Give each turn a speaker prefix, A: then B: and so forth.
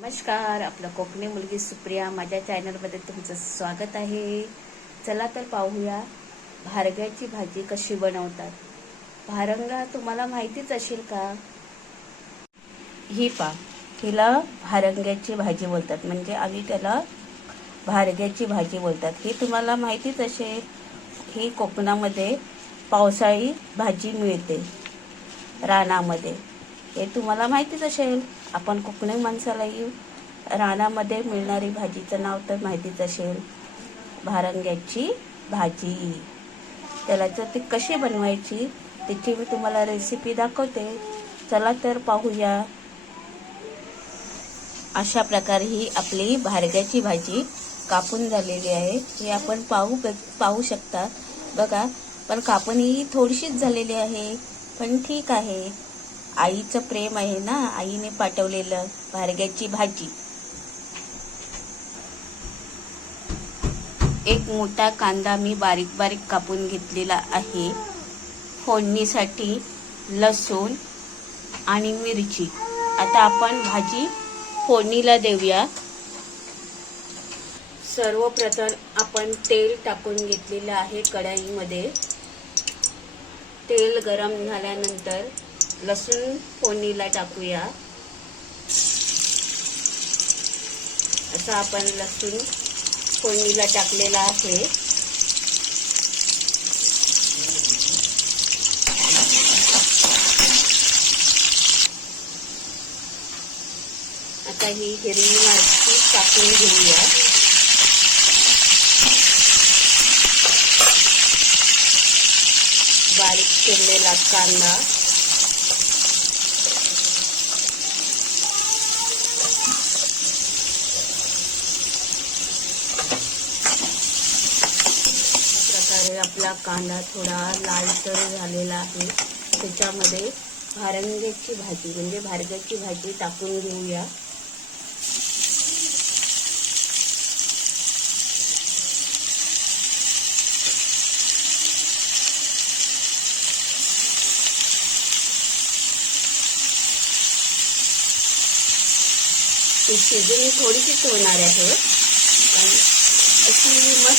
A: नमस्कार आपलं कोकणी मुलगी सुप्रिया माझ्या चॅनलमध्ये तुमचं स्वागत आहे. चला तर पाहूया भारग्याची भाजी कशी बनवतात. भारंगा तुम्हाला माहितीच असेल का? ही पा हिला भारंग्याची भाजी बोलतात. म्हणजे आम्ही त्याला भारग्याची भाजी बोलतात. ही तुम्हाला माहितीच असेल ही कोकणामध्ये पावसाळी भाजी मिळते. रानामध्ये. हे तुम्हाला माहितीच असेल. आपण कोकणी माणसालाही रानामध्ये मिळणारी भाजीचं नाव तर माहितीच असेल. भारंग्याची भाजी. त्याला तर ती कशी बनवायची त्याची मी तुम्हाला रेसिपी दाखवते. चला तर पाहूया. अशा प्रकारे ही आपली भारग्याची भाजी कापून झालेली आहे. हे आपण पाहू पाहू शकता. बघा पण कापून ही थोडीशीच झालेली आहे. पण ठीक आहे. आईचं प्रेम आहे ना आईने पाठवलेलं भारग्याची भाजी. एक मोठा कांदा मी बारीक बारीक कापून घेतलेला आहे. फोडणीसाठी लसूण आणि मिरची. आता आपण भाजी फोडणीला देऊया. सर्वप्रथम आपण तेल टाकून घेतलेलं आहे कढाईमध्ये. तेल गरम झाल्यानंतर लसूण फोडणीला टाकूया. असं आपण लसूण फोडणीला टाकलेला आहे. आता ही हिरवी मिरची टाकून घेऊया. बारीक चिरलेला कांदा. प्रकारे आपला कांदा थोडा लालसर झालेला आहे. त्याच्यामध्ये भारंग्याची भाजी म्हणजे भारग्याची भाजी टाकून घेऊया. ती शिजून थोडीशीच होणार आहे. पण अशी